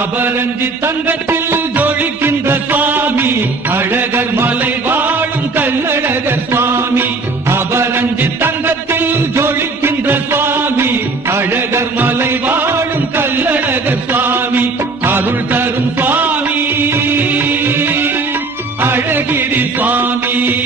அபரஞ்சி தங்கத்தில் ஜொலிக்கின்ற சுவாமி, அழகர் மலை வாழும் கல்லழகர் சுவாமி. அபரஞ்சி தங்கத்தில் ஜொலிக்கின்ற சுவாமி, அழகர் மலை வாழும் கல்லழகர் சுவாமி. அருள் தரும் சுவாமி, அழகிரி சுவாமி.